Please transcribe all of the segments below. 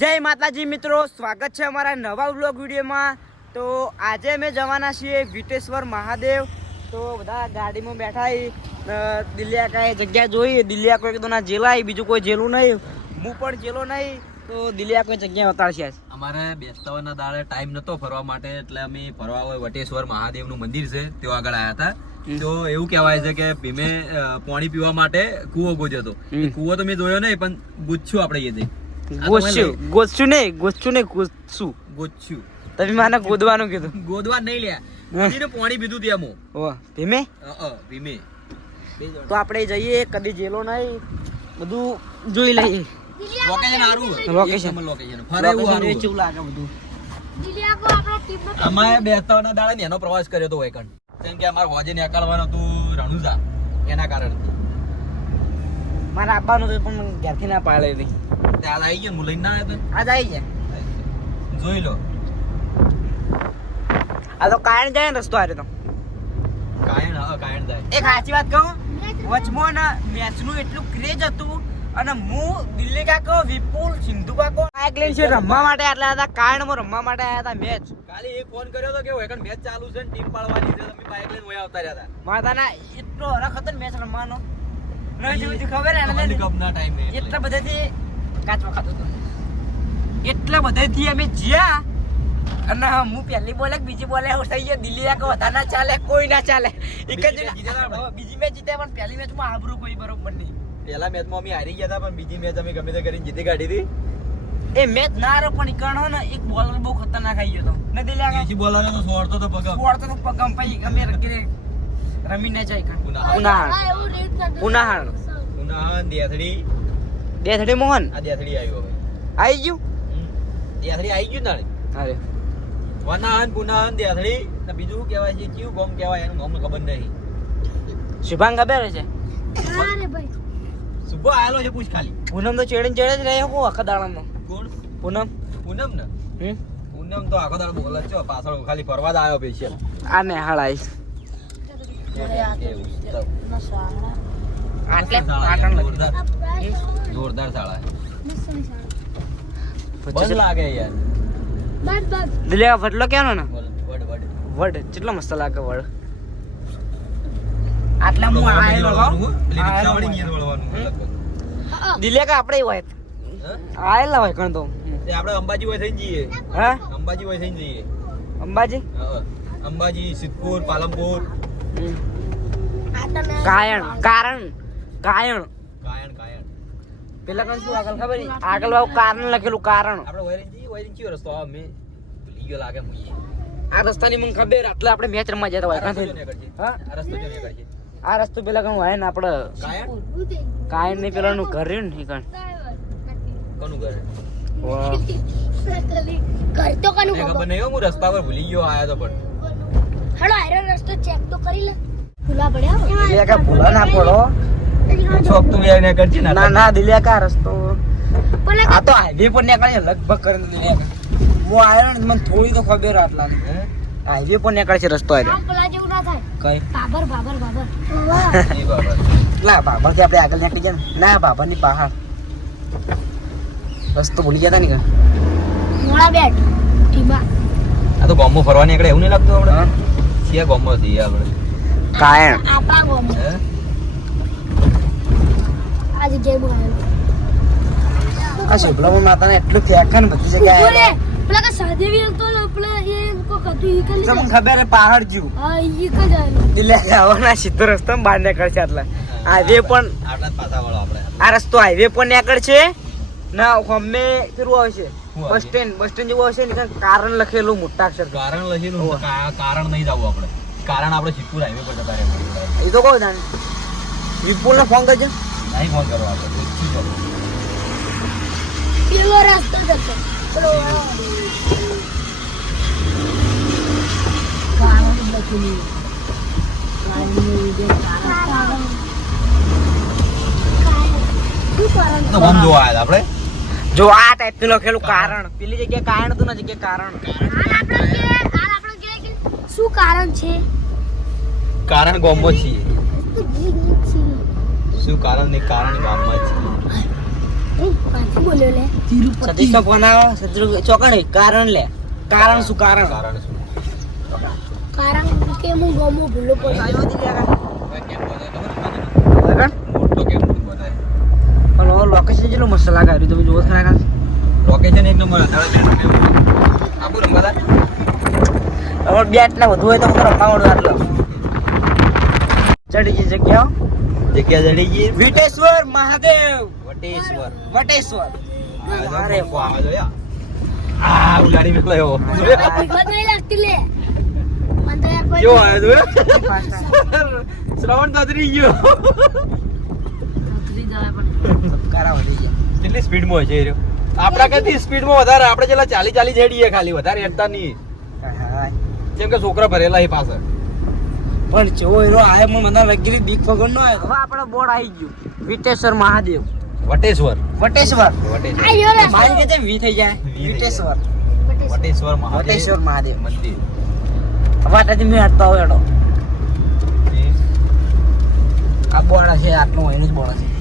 જય માતાજી મિત્રો સ્વાગત છે અમારા નવા વ્લોગ વિડીયોમાં તો આજે અમે જવાના છીએ વિટેશ્વર મહાદેવ તો બધા ગાડીમાં બેઠા. દિલ્યા કાંઈ જગ્યા જોઈ દિલ્યા કોઈ કીધું ના જેલાય બીજું કોઈ જેલું નહીં હું પણ જેલો નહીં તો દિલ્યા કોઈ જગ્યા ઉતારશે. અમારે બેસતાવાના દાડે ટાઈમ નતો ફરવા માટે એટલે અમે ફરવા હોય વટેશ્વર મહાદેવનું મંદિર છે ત્યાં આગળ આવ્યા હતા તો એવું કહેવાય છે કે ભીમે પાણી પીવા માટે કૂવો ગોજ્યો હતો. કૂવો તો મેં જોયો નહીં પણ ગુચ્છું આપણે એ જઈ ગોચ્યું ગોચ્યું નહીં ગોચ્છું તમે માને ગોદવાનું કીધું. ગોદવા નહીં લ્યા. નદીને પાણી પીધું ત્યાં મો. ઓ ધીમે અ, અ, ભીમે. તો આપણે જઈએ કદી જેલો નહીં. બધું જોઈ લઈએ. લોકેશન બે છે. લોકેશન. લોકેશન. ફરે એવું Location હારું એ છે. કેવું લાગે બધું. અમે બેસતાવાના દાડે ને એનો પ્રવાસ કર્યો હતો વૈકણ. કેમ કે અમારે હોજે અકાળવાનું હતું રણુજા એના કારણે મારે આપવાનું તો પણ ઘેરથી ના પાડે નહીં આજ આવી ગયો હું લઈને ના આવ્યો આજ આવી ગયા. જોઈ લો. આ તો કાયણ જાય ને રસ્તો આરે તો. કાયણ હા કાયણ જાય. એક સાચી વાત કહું વચમાં ને મેચનું એટલું ક્રેઝ હતું અને હું દિલ્હી કાકો વિપુલ સિંધુ કાકો બાઇક લઈને છે રમવા માટે આટલા હતા કાયણમાં રમવા માટે આવ્યા હતા મેચ. કાલે એ ફોન કર્યો હતો કે વૈકણ મેચ ચાલુ છે ને ટીમ પાડવાની છે તમે બાઇક લઈને વયા આવતા રહ્યા માતાના એટલો હરખ હતો ને મેચ રમવાનો. એટલા બધાથી કાચો ખાતો હતો. એટલા બધાથી અમે જ્યાં અને હું પહેલી બોલે બીજી બોલે એવું થઈ ગયો દિલ્હી આખો વધારે ના ચાલે કોઈ ના ચાલે. એક જ બીજી મેચ જીત્યા પણ પહેલી મેચમાં આબરૂ કોઈ બરોબર નહીં. પહેલા મેચમાં અમે હારી ગયા હતા પણ બીજી મેચ અમે ગમે તે કરીને જીતી કાઢી હતી. એ મેચ ના રહ્યો પણ ઈકણો ને એક બોલર બહુ ખતરનાક આવી ગયો હતો ને દિલ્હી બીજી બોલરને તો સોળતો તો પગ ફોડતો તો પગમ પછી અમે રગીને રમી ના જાય. ઉનાહણ ઉનાહણ ઉનાળા, દેથડી દેથડી મોહન? આ દેથડી આવ્યો હવે. આવી ગયું. દેથડી આવી ગયું નાળે અરે. વનાહન પુનાહન દેથડી ને બીજું શું કહેવાય છે કયું ગોમ કહેવાય એનું નામ ખબર નહીં. શુભાંગ ખબર છે? સુબહ આયેલો છે પૂછ ખાલી. પૂનમ તો ચેડે ચેડે જ રહે હું આખા દાડામાં? કોણ? પૂનમ? પૂનમ ને? હમ? પૂનમ તો આખો દાડો બોલે છે પાછળ ખાલી ફરવા જ આવ્યો સ્પેશિયલ આ ને આવીશ. જોરદાર જોરદાર શાળા બંધ લાગે યાર. દિલ્હી વડલો કેનો ને? વડ વડ વડ. કેટલો મસ્ત લાગે વડ. આટલા હું આયેલો વળવાનું, હો. પેલી આયેલો રિક્ષા વાળી હોય. ઘેર વળવાનું, લગભગ. દિલ્હી કા આપણે હોય? હે? આયેલા હોય કણ તો. તે આપણે અંબાજી હોય થઈ જઈએ. હા? અંબાજી હોય થઈ જઈએ. અંબાજી? અંબાજી સિદ્ધપુર પાલનપુર. કાયણ કારણ કાયણ કાયણ કાયણ પેલા કણ શું આગળ ખબર? આગળ બાજુ કારણ લખેલું કારણ. આપણે કયો રસ્તો? મેં ભૂલી ગયો લાગે મુઈએ આ રસ્તાની મને ખબર એટલે આપણે મેચ રમવા જતા હોય. આ રસ્તો કાંથી? જો નીકળશે. હા? આ રસ્તો જો નીકળશે. આ રસ્તો પેલા કણ હોય ને આપણે કાયણ કાયણની ઘર રહ્યું ને કણ. કોનું ઘર? વાહ. ઘર તો કનું ખબર? ખબર નહીં હું રસ્તા પર ભૂલી ગયો આયો તો પણ. હેલો આયરો રસ્તો ચેક તો કરી લે. ભૂલા પડ્યા દિલ્હી કા ભૂલા ના પડો. છોક તું વ્યાય ને કરજે ના. ના દિલ્હી કા રસ્તો. આ તો હાઈવે પર નીકળે લગભગ કરીને દિલ્હી કા. હું આવ્યો ને મને થોડી તો ખબર આટલા હે? હાઈવે પર નીકળે છે રસ્તો આયરો આમ જેવું ના થાય. કઈ? બાબર બાબર બાબર. ના બાબર. થી આપણે આગળ નીકળી જાય ના. બાબરની બહાર. રસ્તો ભૂલી ગયા તા ને મોળા બેટ ટીમા આ તો બોમ્બો ફરવા નીકળે એવું નહીં લાગતું આપણે? હા. ગોમો છીએ આપણે. કાયણ. આપણા ગોમો? આ જગ્યાએ બોલાયો આ શિવલામાં માતાને એટલું ફેંકે ને બધી જગ્યાએ બોલે પેલા કે સાદેવી હતો ને પેલા એ કોક હતું ઈ તમને ખબર હે પહાડ જ્યું? હા ઈ કઈ જાય દિલ્હી આવવાના સીધો રસ્તો બાંધ્યા કરશે આટલા. હાઈવે પણ આટલા પાછા વાળો આપણે આ રસ્તો હાઈવે પણ નીકળ છે ના હમે પેલું આવશે. બસ સ્ટેન્ડ બસ સ્ટેન્ડ જેવું હશે ને કારણ લખેલું મોટા અક્ષર. કારણ લખેલું કારણ નહીં જવું આપણે. કારણ આપણે સિદ્ધપુર હાઈવે પર જતા રહેવું એ તો કહો તાને. વિપુલ ને ફોન કરજે. નહીં ફોન કરો આપણે પેલો રસ્તો જતો પેલો રસ્તો જ હતો પેલો તો ગામ જોવા આવ્યા આપણે. જો આ ટાઈપનું લખેલું કારણ. પેલી જગ્યાએ કારણ હતું ને જગ્યાએ કારણ. હાલ આપણે કે હાલ આપણે કે કે શું કારણ છે? કારણ ગોમો છીએ. તો છીએ. શું કારણ ને કારણ ગામમાં છે સતીશ નો ફોન આવ્યો સતીશ ચોકડ કારણ લે. કારણ શું કારણ? કારણ શું? કારણ કે હું ગમો ભૂલો પડ્યો આવ્યો દિલ્યા કેમ બધાય ખબર છે? મોટો કેમ બધાય પણ લોકેશન જેટલું મસ્ત જોવો ખરા કાં? લોકેશન એક નંબર આબુ રંગાતા હવે બેટ ના વધુ હોય તો મને રમવા આટલો ચડી ગઈ જગ્યા જગ્યા ચડી ગઈ. વિટેશ્વર મહાદેવ. વટેશ્વર. વટેશ્વર. અરે વાહ. આ ઉલાડી મેં લયો નહીં લાગતી લે. કેવો આવ્યો તું શ્રવણ દાદરી ગયો ધબકારા વધી ગયા કેટલી સ્પીડમાં છે એ રહ્યો? આપણા કરતી સ્પીડમાં વધારે આપણે જેલા ચાલી ચાલી જડીએ ખાલી વધારે હેડતા નહીં. હાય. જેમ કે છોકરા ભરેલા એ પાસે પણ જો હીરો આયો મને મને લગી બીક વગર નો હવે આપણો બોર્ડ આવી ગયું. વિટેશ્વર મહાદેવ. વટેશ્વર. વટેશ્વર. વટેશ્વર. મારી કે છે વી થઈ જાય. વિટેશ્વર. વટેશ્વર મહાદેવ. વટેશ્વર મહાદેવ. મંદિર. વાટાથી મેં હટતો આવ્યો આ બોર્ડ છે આટલું એનું જ બોર્ડ છે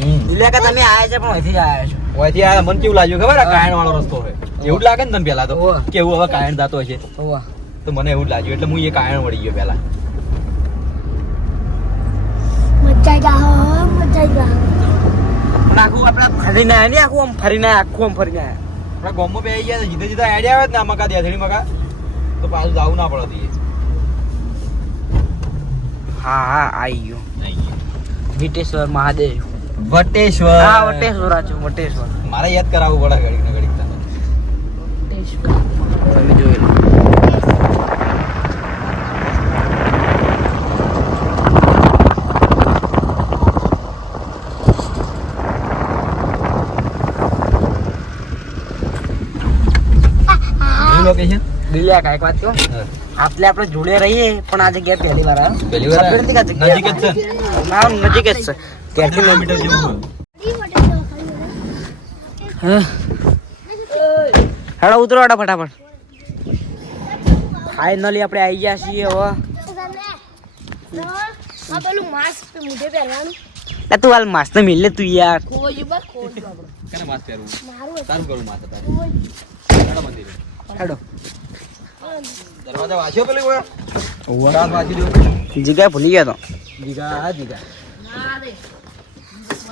તમે આયા છે પણ અહીંથી આયા છો. ઓયથી આ મને કેવું લાગ્યું ખબર આ કાયણ વાળો રસ્તો હોય એવું લાગે ને પેલા તો? કેવું હવે કાયણ દાતો છે તો મને એવું લાગ્યું. એટલે હું એ કાયણ વળી ગયો પેલા. મચાઈ જા હો જા આખું આપણે ફરીને આયા ને આખું આમ ફરીને આખું આમ ફરીને આયા આપણા ગામમાં બે ગયા સીધા સીધા આઈડિયા આવે જ ને મકા દેથડી મકા. તો પાછું જવું ના પડે હા હા આવી ગયો. વિટેશ્વર મહાદેવ. વટેશ્વર. હા વટેશ્વર આજુ વટેશ્વર. મારે યાદ કરાવવું પડે ઘડીક ને ઘડીક તને. તમે જોઈ લો. લોકેશન દિલ્યા કાંઈક વાત કહો. આટલે આપણે જોડે રહીએ પણ આ ગયા પહેલી વાર પહેલી વાર નજીક જ છે? નજીક જ છે. ક્યાંથી કિલોમીટર જેવું હા હેડો ઉતરો હેડો ફટાફટ ફાઇનલી આપણે આવી ગયા છીએ હવે આ પેલું માસ્ક મુઢે પહેરવાનું લે તું હાલ માસ્ત મિલ લે તું યાર ખોવાયું બસ ખોવાયું કેને માસ્ક પહેરવું મારું તારું કરું માથે તારું ખોવાયું હેડો મંદિરે હેડો દરવાજા વાંચ્યો પેલી કોઈ ઓવા રાત વાંચી દઉં જગ્યાએ ભૂલી ગયા તો દીઘા હા દીઘા આ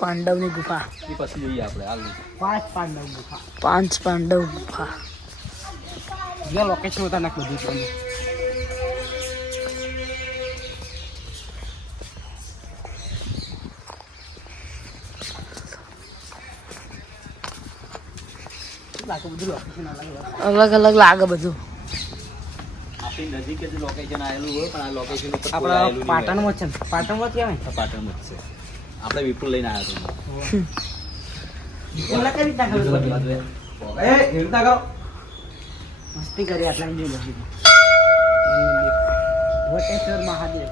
પાંડવની ગુફા. એ પછી જોઈએ આપણે હાલ પાંચ પાંડવ ગુફા. પાંચ પાંડવ ગુફા. જે લોકેશન હતા નાખ બધું તમને અલગ અલગ લાગે બધું. નજીક જ લોકેશન આવેલું હોય પણ આ લોકેશન ઉપર કોઈ આપણા આવેલું નહીં હોય. પાટણમાં છે પાટણમાં કહેવાય? પાટણમાં જ છે. આપણે વિપુલ લઈને આવ્યા એલા કઈ રીતના ખબર એ રીતના કરો મસ્તી કરી આટલા વટેશ્વર મહાદેવ.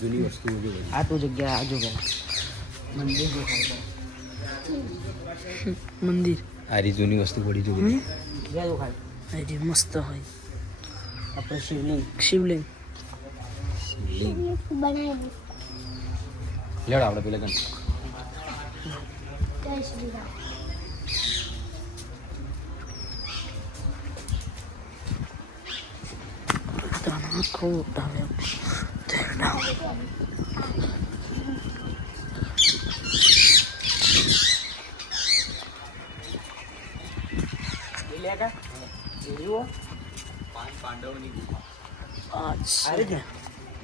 જૂની વસ્તુ આ તો જગ્યા આજો મંદિર મંદિર. આરી જૂની વસ્તુ પડી જો ગયા મસ્ત હોય. આપણે શિવલિંગ. શિવલિંગ. બનાવી લેડ આપણે પેલા ગણ. જય પાંચ પાંડવોની ગુફા.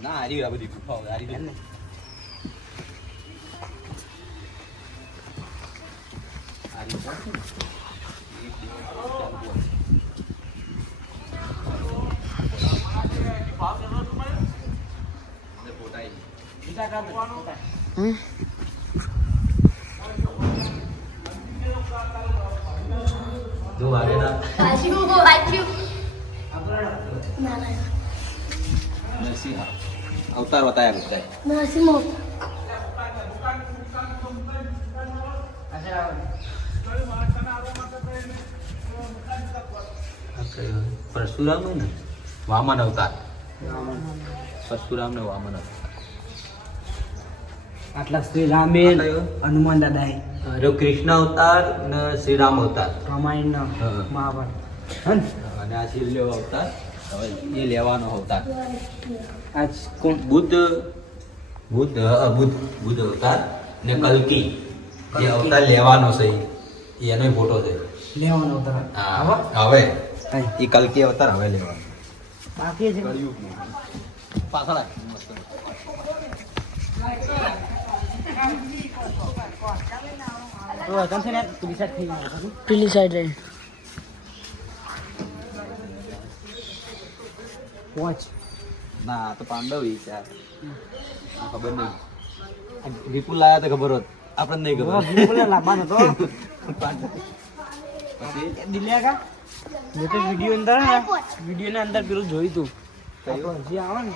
ના હારી આ બધી ગુફાઓ હારી. ને હારી અવતાર બતાયા બધા પરશુરામ ને? વામન અવતાર. પરશુરામ ને વામન અવતાર. આટલા શ્રી રામે હનુમાન દાદા જો કૃષ્ણ અવતાર ને શ્રી રામ અવતાર. રામાયણ. મહાભારત. અને આ શિલ્યો અવતાર. એ લેવાનો અવતાર. આ કોણ? બુદ્ધ બુદ્ધ બુદ્ધ બુદ્ધ અવતાર ને કલ્કી. એ અવતાર લેવાનો છે. એનો ફોટો છે. લેવાનો અવતાર. હવે? એ કલ્કી અવતાર હવે લેવાનો. બાકી પાછળ આય. મસ્ત. તો હતા છે ને પેલી સાઈડ રહી પહોંચ ના તો પાંડવ. આ ખબર નહીં વિપુલ લાયા તો ખબર હોત. આપણને નહીં ખબર. વિપુલ લાવવાનો પછી? દિલ્યા કા મેં તો વીડિયો અંદર હે ને વીડિયો ની અંદર પેલું જોયું તું. જે આવે ને.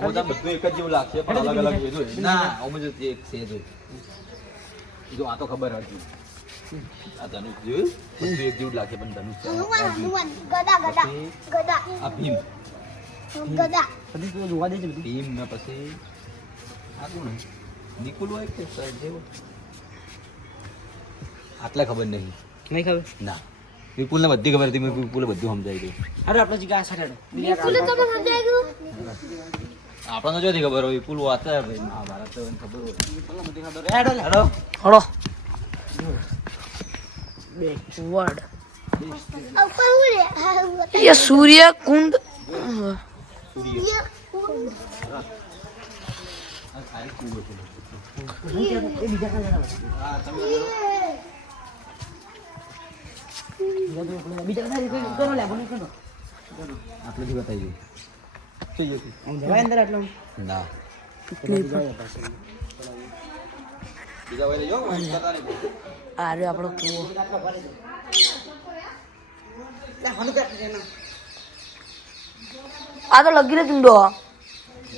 બધું એક જ જેવું લાગશે પણ અલગ અલગ ના જો એક છે જો આ તો ખબર હતી. આ ધનુષ જોયું? બધું એક જેવું લાગે પણ ધનુષ ગદા ગદા ગદા. આ ભીમ. ગદા. પછી તું જોવા દે બધું. ભીમ ને પછી આ કોણ નિકુલ હોય કે સર જેવો? આટલે ખબર નહીં. નહીં ખબર? ના. વિપુલને બધી ખબર હતી મેં વિપુલે બધું સમજાવી દઉં અરે આપણો જીગા ગયું. આપણને જોથી ખબર હોય વિપુલ વાંચે ભાઈ મહાભારત તો એને ખબર હોય બધી ખબર હેડો લે હેડો હળો બે વર્ડ ये सूर्य कुंड સૂર્ય આ ખાલી કુવો છે એ બીજા કા લેવા હા તમે કરો. બીજા બધા કરો લે બોલે કરો આટલેથી બતાવી દઉં આ તો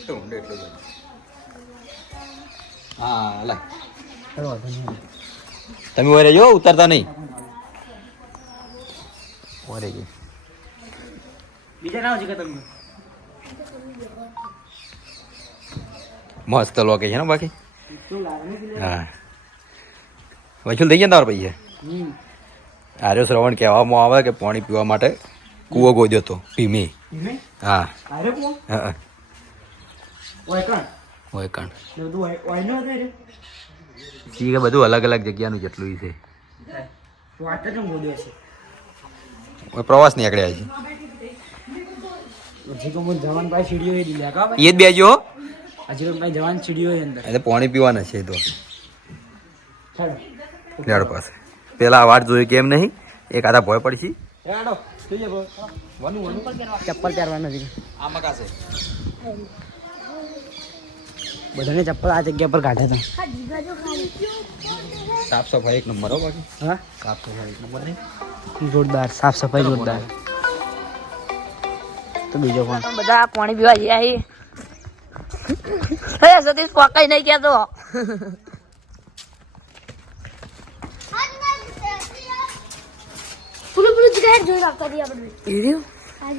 ચૂંડો એટલું ઊંડે. હા તમે ઓરે જો ઉતરતા નહીં ઓરે બીજા ના જીગા તમે મસ્ત લોકે છે ને બાકી? હા. વસૂલ થઈ ગયા તારા પૈસા આર્ય શ્રવણ કહેવામાં આવે કે પાણી પીવા માટે કૂવો ગોદ્યો હતો ભીમી. હા. હા ઓય કણ. હોય બધું ઓય ઓય નો દે રે ઈ કે બધું અલગ અલગ જગ્યાનું જેટલું છે. પ્રવાસ નીકળ્યા છે. એ જ બેજો હજી કોઈ ભાઈ જવાન સીડીઓ એ અંદર. એટલે પાણી પીવાના છે તો. ચાલો. ઝાડ પાસે. પેલા વાટ જોઈ કેમ નહીં? એક આધા ભોય પડશી જોઈએ ચપ્પલ પહેરવાના છે. બધાને ચપ્પલ આ જગ્યા પર કાઢે છે. સાફ સફાઈ એક નંબર હો બાકી. હા? સાફ સફાઈ એક નંબર નહીં. જોરદાર સાફ સફાઈ જોરદાર. તો બીજો કોણ બધા પાણી પીવા ગયા હે સતીશ પકાઈ નહીં કેતો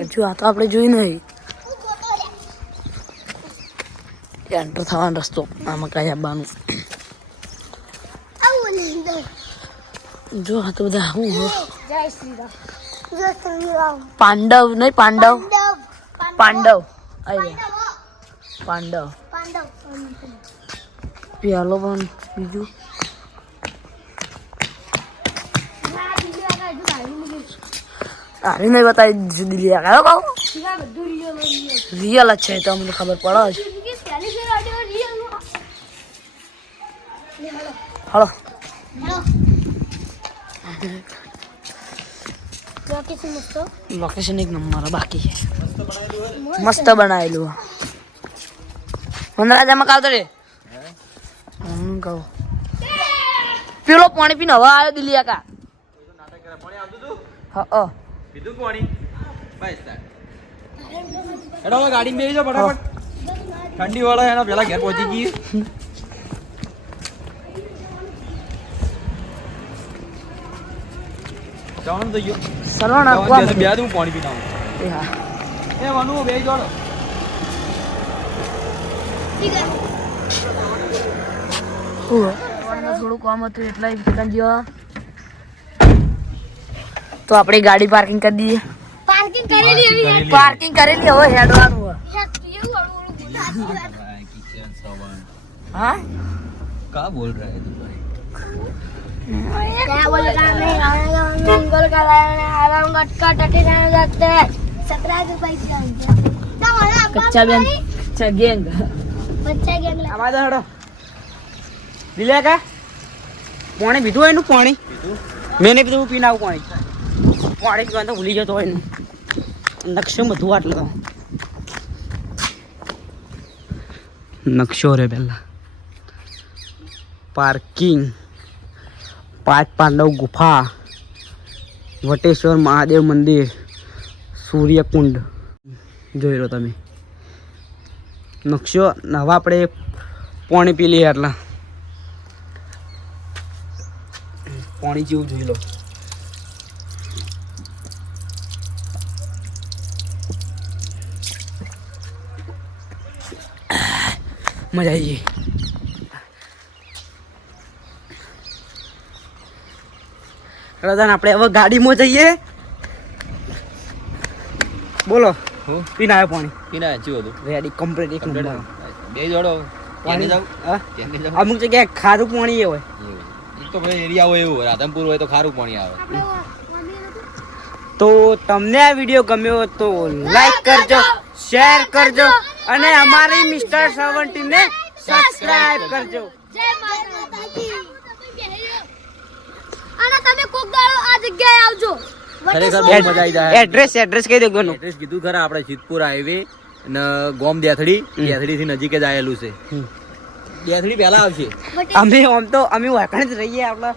હજુ આ તો આપણે જોઈ નહીં. એન્ટર થવાનો રસ્તો. આમાં કઈ આવવાનું જો આ તો બધા હું પાંડવ નહીં પાંડવ? પાંડવ રહ્યા. પાંડવ પાંડવ પણ બીજું ના બીજું આગળ હજુ ગાડી મૂકી આને નહીં બતાવી દિલ્હી આગળ રિયલ જ છે તો અમને ખબર પડે જ પહેલી હલો લોકેશન લોકેશન એક નંબર બાકી છે મસ્ત બનાવેલું વનરાજામાં કાવતો તરે હમ કહું પેલો પાણી પીને હવા આવ્યો દિલ્હી આકા. હા કીધું પાણી બસ. હેડો ગાડીમાં બેસી ફટાફટ. ઠંડી વાળા એના પેલા ઘેર પહોંચી ગઈ. જવાનું તો ગયો જવાનું બે હું પાણી એ હા. એ વાનું બે જોડો થોડું કામ હતું એટલે દુકાન જેવા તો આપણે ગાડી પાર્કિંગ કરી દઈએ પાર્કિંગ કરેલી એવી પાર્કિંગ કરેલી હવે હેડવાનું હોય. હે એવું હળવું હળવું કિચન સવન હા કા બોલ રહા હે તું ભાઈ क्या बोल रहा नहीं आएगा मंगल का लाने आराम गटका टटी रहने जाते सत्रह रुपए की आएंगे કચ્ચા બેન કચ્ચા આવાજ હડો. પાણી પીધું એનું? પાણી? મેં પીધું, હું પીને આવું પાણી. પાણી પીવાનું તો ભૂલી જતો હોય એનું નકશો બધું આટલું. નકશો રે પેલા. પાર્કિંગ. પાંચ પાંડવ ગુફા. વટેશ્વર મહાદેવ મંદિર. સૂર્યકુંડ. જોઈ લો તમે. નકશો હવે આપણે પાણી પી લઈએ એટલા. પાણી જેવું જોઈ લો. મજા આવી ગઈ. રદાન આપણે હવે ગાડીમાં જઈએ. બોલો. પીને આવ્યો પાણી. પીના ચીવું હતું રેડી કમ્પ્લીટ એક નંબર. બે જોડો પાણી? જાવ હા? ત્યાંની જાવ અમુક જગ્યાએ ખારું પાણી હોય. તો ભાઈ એરિયા હોય એવું રાધનપુર હોય તો ખારું પાણી આવે. તો તમને આ વીડિયો ગમ્યો તો લાઈક કરજો શેર કરજો અને અમારી મિસ્ટર સેવન્ટીન ને સબસ્ક્રાઇબ કરજો. જય માતાજી. અને તમે કોક દાડો આ જગ્યાએ આવજો. ખરેખર બહુ મજા આવી જાય. એડ્રેસ એડ્રેસ કહી દો કોનું. એડ્રેસ કીધું ખરા આપણે સિદ્ધપુર હાઈવે ને ગોમ દેથડી. દેથડી થી નજીક જ આવેલું છે. દેથડી પહેલા આવશે. અમે આમ તો અમે વાકણ જ રહીએ આપણે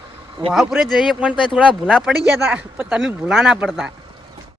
વાહપુરે જ રહીએ પણ તો થોડા ભૂલા પડી ગયા હતા. પણ તમે ભૂલા ના પડતા.